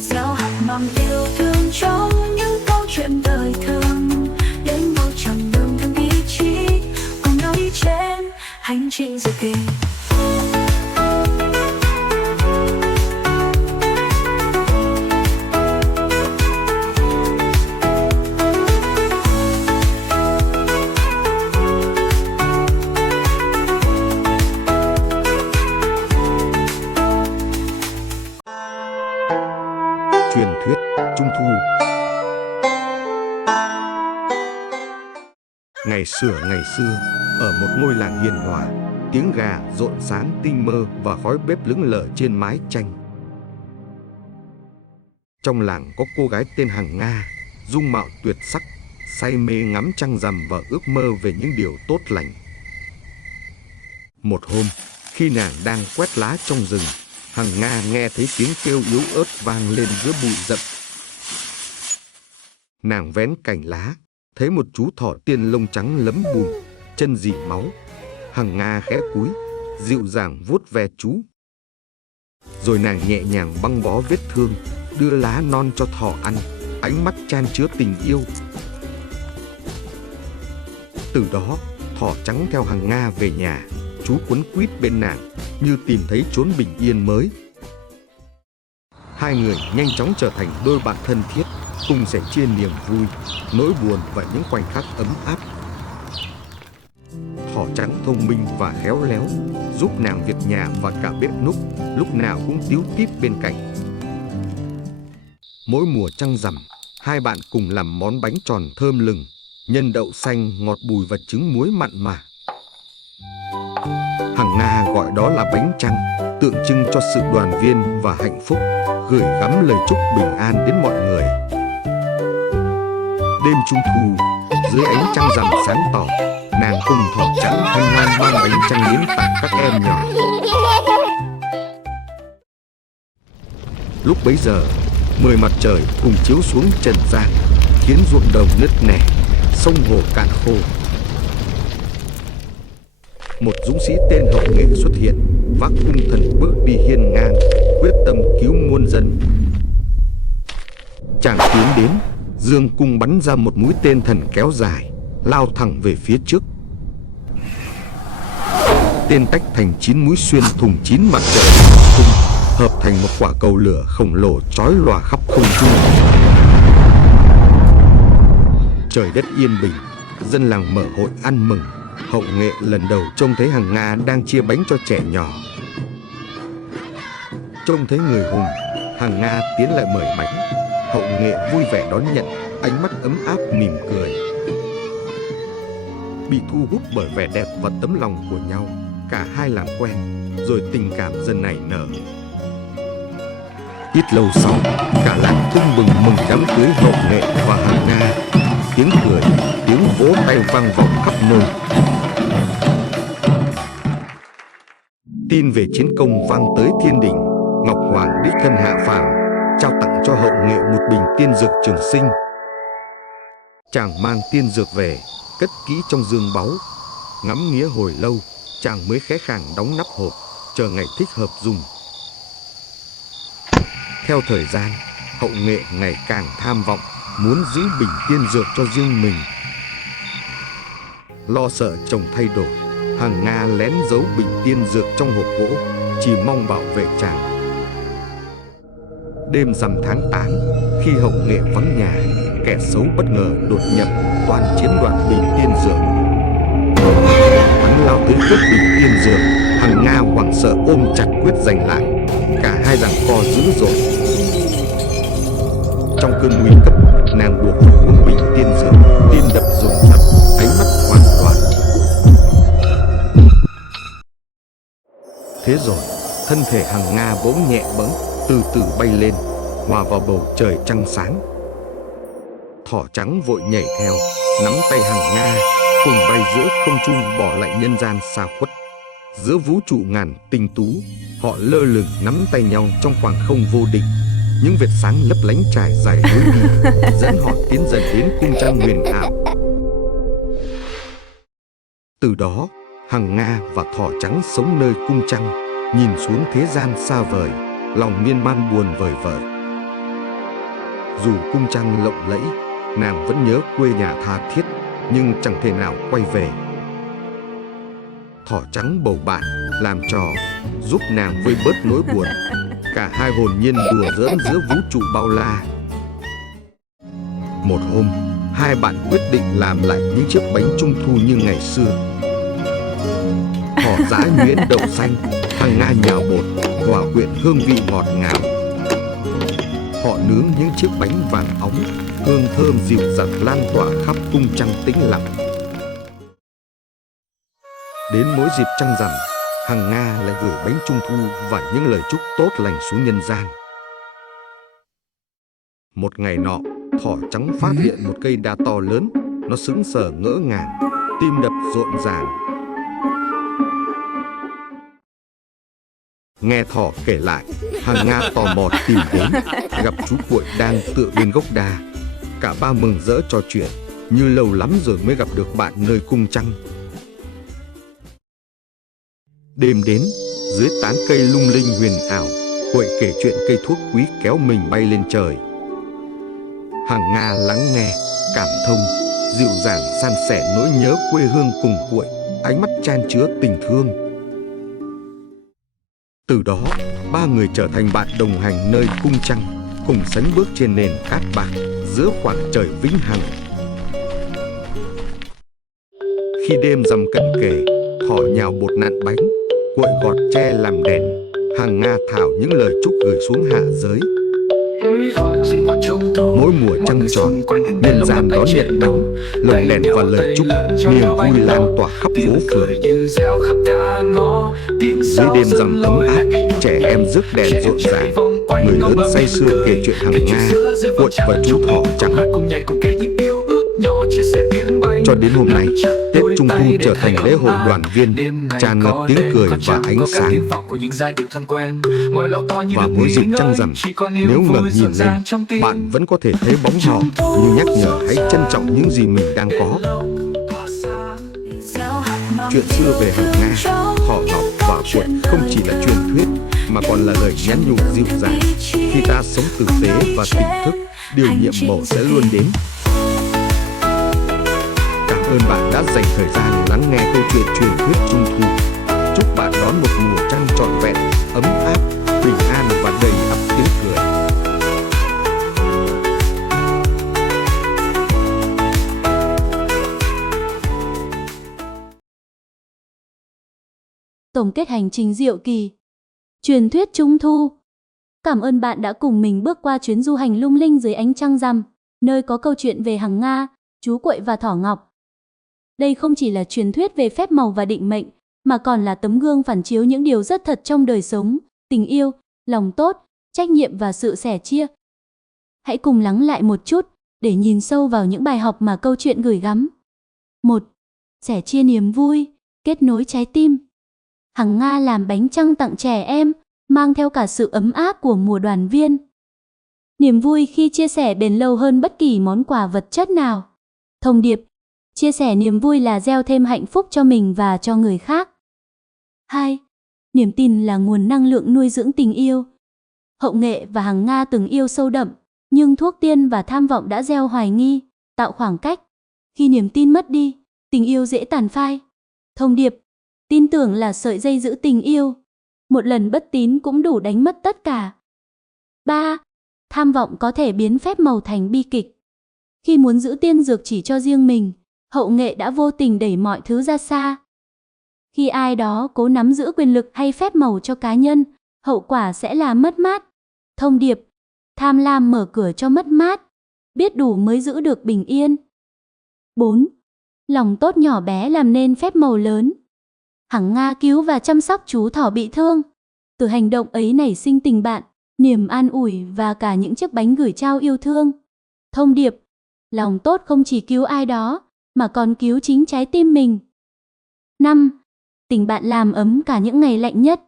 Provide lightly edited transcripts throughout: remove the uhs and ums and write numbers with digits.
gieo hạt mầm yêu thương trong những câu chuyện đời thường, đến một chặng đường thương ý chí, cùng nhau đi trên hành trình dự kỳ. Truyền thuyết Trung thu. Ngày xưa, ở một ngôi làng hiền hòa, tiếng gà rộn sáng tinh mơ và khói bếp lững lờ trên mái tranh. Trong làng có cô gái tên Hằng Nga, dung mạo tuyệt sắc, say mê ngắm trăng rằm và ước mơ về những điều tốt lành. Một hôm, khi nàng đang quét lá trong rừng, Hằng Nga nghe thấy tiếng kêu yếu ớt vang lên giữa bụi rậm. Nàng vén cành lá, thấy một chú thỏ tiên lông trắng lấm bùn, chân rỉ máu. Hằng Nga khẽ cúi, dịu dàng vuốt ve chú. Rồi nàng nhẹ nhàng băng bó vết thương, đưa lá non cho thỏ ăn, ánh mắt chan chứa tình yêu. Từ đó, thỏ trắng theo Hằng Nga về nhà, chú quấn quýt bên nàng như tìm thấy chốn bình yên mới. Hai người nhanh chóng trở thành đôi bạn thân thiết, cùng sẻ chia niềm vui, nỗi buồn và những khoảnh khắc ấm áp. Thỏ trắng thông minh và khéo léo, giúp nàng việc nhà và cả bếp núc, lúc nào cũng tíu tít bên cạnh. Mỗi mùa trăng rằm, hai bạn cùng làm món bánh tròn thơm lừng, nhân đậu xanh ngọt bùi và trứng muối mặn mà. Hằng Nga gọi đó là bánh trăng, tượng trưng cho sự đoàn viên và hạnh phúc, gửi gắm lời chúc bình an đến mọi người. Đêm Trung thu, dưới ánh trăng rằm sáng tỏ, nàng cùng thỏ trắng hân hoan mang bánh trăng đến tặng các em nhỏ. Lúc bấy giờ, 10 mặt trời cùng chiếu xuống trần gian, khiến ruộng đồng nứt nẻ, sông hồ cạn khô. Một dũng sĩ tên Hậu Nghệ xuất hiện, vác cung thần bước đi hiên ngang, quyết tâm cứu muôn dân. Chàng tiến đến, giương cung bắn ra một mũi tên thần kéo dài, lao thẳng về phía trước. Tên tách thành 9 mũi xuyên thủng 9 mặt trời cung, hợp thành một quả cầu lửa khổng lồ chói lòa khắp không trung. Trời đất yên bình, dân làng mở hội ăn mừng. Hậu Nghệ lần đầu trông thấy Hằng Nga đang chia bánh cho trẻ nhỏ. Trông thấy người hùng, Hằng Nga tiến lại mời bánh. Hậu Nghệ vui vẻ đón nhận, ánh mắt ấm áp mỉm cười. Bị thu hút bởi vẻ đẹp và tấm lòng của nhau, cả hai làm quen, rồi tình cảm dần nảy nở. Ít lâu sau, cả làng tưng bừng mừng đám cưới Hậu Nghệ và Hằng Nga. Tiếng cười, tiếng vỗ tay vang vọng khắp nơi. Tin về chiến công vang tới thiên đình. Ngọc Hoàng đích thân hạ phàm, trao tặng cho Hậu Nghệ một bình tiên dược trường sinh. Chàng mang tiên dược về, cất kỹ trong dương báu. Ngắm nghía hồi lâu, chàng mới khẽ khàng đóng nắp hộp, chờ ngày thích hợp dùng. Theo thời gian, Hậu Nghệ ngày càng tham vọng, muốn giữ bình tiên dược cho riêng mình. Lo sợ chồng thay đổi, Hằng Nga lén giấu bình tiên dược trong hộp gỗ, chỉ mong bảo vệ chàng. Đêm rằm tháng 8, khi Hậu Nghệ vắng nhà, kẻ xấu bất ngờ đột nhập, toàn chiếm đoạt bình tiên dược. Hắn lao tới cướp bình tiên dược, Hằng Nga hoảng sợ ôm chặt quyết giành lại. Cả hai giằng co dữ dội. Trong cơn nguy cấp, nàng buộc phải uống bình tiên dược, tim đập dồn dập, ánh mắt hoàn toàn. Thế rồi, thân thể Hằng Nga bỗng nhẹ bẫng, từ từ bay lên, hòa vào bầu trời trăng sáng. Thỏ trắng vội nhảy theo, nắm tay Hằng Nga, cùng bay giữa không trung bỏ lại nhân gian xa khuất. Giữa vũ trụ ngàn tinh tú, họ lơ lửng nắm tay nhau trong khoảng không vô định. Những vệt sáng lấp lánh trải dài lối đi, dẫn họ tiến dần đến cung trăng huyền ảo. Từ đó, Hằng Nga và thỏ trắng sống nơi cung trăng, nhìn xuống thế gian xa vời, lòng miên man buồn vời vợi. Dù cung trăng lộng lẫy, nàng vẫn nhớ quê nhà tha thiết, nhưng chẳng thể nào quay về. Thỏ trắng bầu bạn, làm trò, giúp nàng vơi bớt nỗi buồn. Cả hai hồn nhiên đùa giỡn giữa vũ trụ bao la. Một hôm, hai bạn quyết định làm lại những chiếc bánh trung thu như ngày xưa. Thỏ giã nhuyễn đậu xanh, Hằng Nga nhào bột, hòa quyện hương vị ngọt ngào. Họ nướng những chiếc bánh vàng óng, hương thơm dịu dặt lan tỏa khắp cung trăng tĩnh lặng. Đến mỗi dịp trăng rằm, Hằng Nga lại gửi bánh trung thu và những lời chúc tốt lành xuống nhân gian. Một ngày nọ, thỏ trắng phát hiện một cây đa to lớn, nó sững sờ ngỡ ngàng, tim đập rộn ràng. Nghe thỏ kể lại, Hằng Nga tò mò tìm đến, gặp chú cuội đang tựa bên gốc đa. Cả ba mừng rỡ trò chuyện, như lâu lắm rồi mới gặp được bạn nơi cung trăng. Đêm đến, dưới tán cây lung linh huyền ảo, cuội kể chuyện cây thuốc quý kéo mình bay lên trời. Hằng Nga lắng nghe, cảm thông, dịu dàng san sẻ nỗi nhớ quê hương cùng cuội, ánh mắt chan chứa tình thương. Từ đó, ba người trở thành bạn đồng hành nơi cung trăng, cùng sánh bước trên nền cát bạc giữa khoảng trời vĩnh hằng. Khi đêm rằm cận kề, thỏ nhào bột nặn bánh, cuội gọt tre làm đèn, Hằng Nga thảo những lời chúc gửi xuống hạ giới. Mỗi mùa trăng tròn, nhân gian đón nhận bánh, lồng đèn và lời chúc, niềm vui lan tỏa khắp phố phường. Dưới đêm rằm ấm áp, trẻ em rước đèn rộn ràng, người lớn say sưa kể chuyện Hằng Nga, cuội và chú thỏ trắng. Cho đến hôm nay, Tết Trung Thu trở thành lễ hội đoàn viên, tràn ngập tiếng cười và ánh sáng. Và mỗi dịp trăng rằm, nếu ngẩng nhìn lên, bạn vẫn có thể thấy bóng họ, như nhắc nhở hãy trân trọng những gì mình đang có. Chuyện xưa về Hằng Nga, thỏ ngọc và cuội không chỉ là truyền thuyết, mà còn là lời nhắn nhủ dịu dàng. Khi ta sống tử tế và tỉnh thức, điều nhiệm màu sẽ luôn đến. Cảm ơn bạn đã dành thời gian lắng nghe câu chuyện truyền thuyết Trung Thu. Chúc bạn đón một mùa trăng trọn vẹn, ấm áp, bình an và đầy ắp tiếng cười. Tổng kết hành trình diệu kỳ, truyền thuyết Trung Thu. Cảm ơn bạn đã cùng mình bước qua chuyến du hành lung linh dưới ánh trăng rằm, nơi có câu chuyện về Hằng Nga, chú cuội và thỏ ngọc. Đây không chỉ là truyền thuyết về phép màu và định mệnh, mà còn là tấm gương phản chiếu những điều rất thật trong đời sống, tình yêu, lòng tốt, trách nhiệm và sự sẻ chia. Hãy cùng lắng lại một chút để nhìn sâu vào những bài học mà câu chuyện gửi gắm. 1. Sẻ chia niềm vui, kết nối trái tim. Hằng Nga làm bánh trăng tặng trẻ em, mang theo cả sự ấm áp của mùa đoàn viên. Niềm vui khi chia sẻ bền lâu hơn bất kỳ món quà vật chất nào. Thông điệp: chia sẻ niềm vui là gieo thêm hạnh phúc cho mình và cho người khác. 2. Niềm tin là nguồn năng lượng nuôi dưỡng tình yêu. Hậu Nghệ và Hằng Nga từng yêu sâu đậm, nhưng thuốc tiên và tham vọng đã gieo hoài nghi, tạo khoảng cách. Khi niềm tin mất đi, tình yêu dễ tàn phai. Thông điệp: tin tưởng là sợi dây giữ tình yêu. Một lần bất tín cũng đủ đánh mất tất cả. 3. Tham vọng có thể biến phép màu thành bi kịch. Khi muốn giữ tiên dược chỉ cho riêng mình, Hậu Nghệ đã vô tình đẩy mọi thứ ra xa. Khi ai đó cố nắm giữ quyền lực hay phép màu cho cá nhân, hậu quả sẽ là mất mát. Thông điệp: tham lam mở cửa cho mất mát, biết đủ mới giữ được bình yên. 4. Lòng tốt nhỏ bé làm nên phép màu lớn. Hằng Nga cứu và chăm sóc chú thỏ bị thương. Từ hành động ấy nảy sinh tình bạn, niềm an ủi và cả những chiếc bánh gửi trao yêu thương. Thông điệp: lòng tốt không chỉ cứu ai đó, mà còn cứu chính trái tim mình. 5. Tình bạn làm ấm cả những ngày lạnh nhất.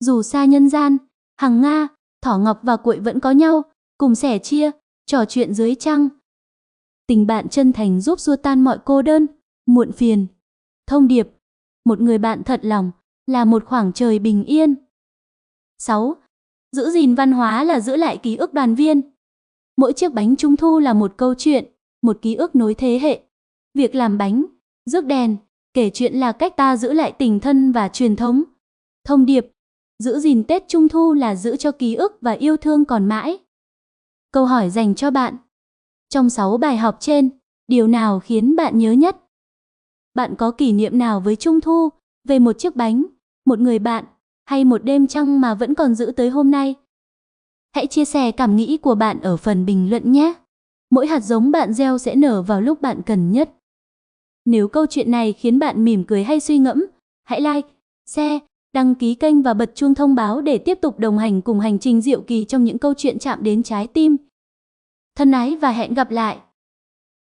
Dù xa nhân gian, Hằng Nga, thỏ ngọc và cuội vẫn có nhau, cùng sẻ chia, trò chuyện dưới trăng. Tình bạn chân thành giúp xua tan mọi cô đơn, muộn phiền. Thông điệp: một người bạn thật lòng là một khoảng trời bình yên. 6. Giữ gìn văn hóa là giữ lại ký ức đoàn viên. Mỗi chiếc bánh trung thu là một câu chuyện, một ký ức nối thế hệ. Việc làm bánh, rước đèn, kể chuyện là cách ta giữ lại tình thân và truyền thống. Thông điệp, giữ gìn Tết Trung thu là giữ cho ký ức và yêu thương còn mãi. Câu hỏi dành cho bạn. Trong 6 bài học trên, điều nào khiến bạn nhớ nhất? Bạn có kỷ niệm nào với Trung thu, về một chiếc bánh, một người bạn, hay một đêm trăng mà vẫn còn giữ tới hôm nay? Hãy chia sẻ cảm nghĩ của bạn ở phần bình luận nhé. Mỗi hạt giống bạn gieo sẽ nở vào lúc bạn cần nhất. Nếu câu chuyện này khiến bạn mỉm cười hay suy ngẫm, hãy like, share, đăng ký kênh và bật chuông thông báo để tiếp tục đồng hành cùng hành trình Diệu Kỳ trong những câu chuyện chạm đến trái tim. Thân ái và hẹn gặp lại!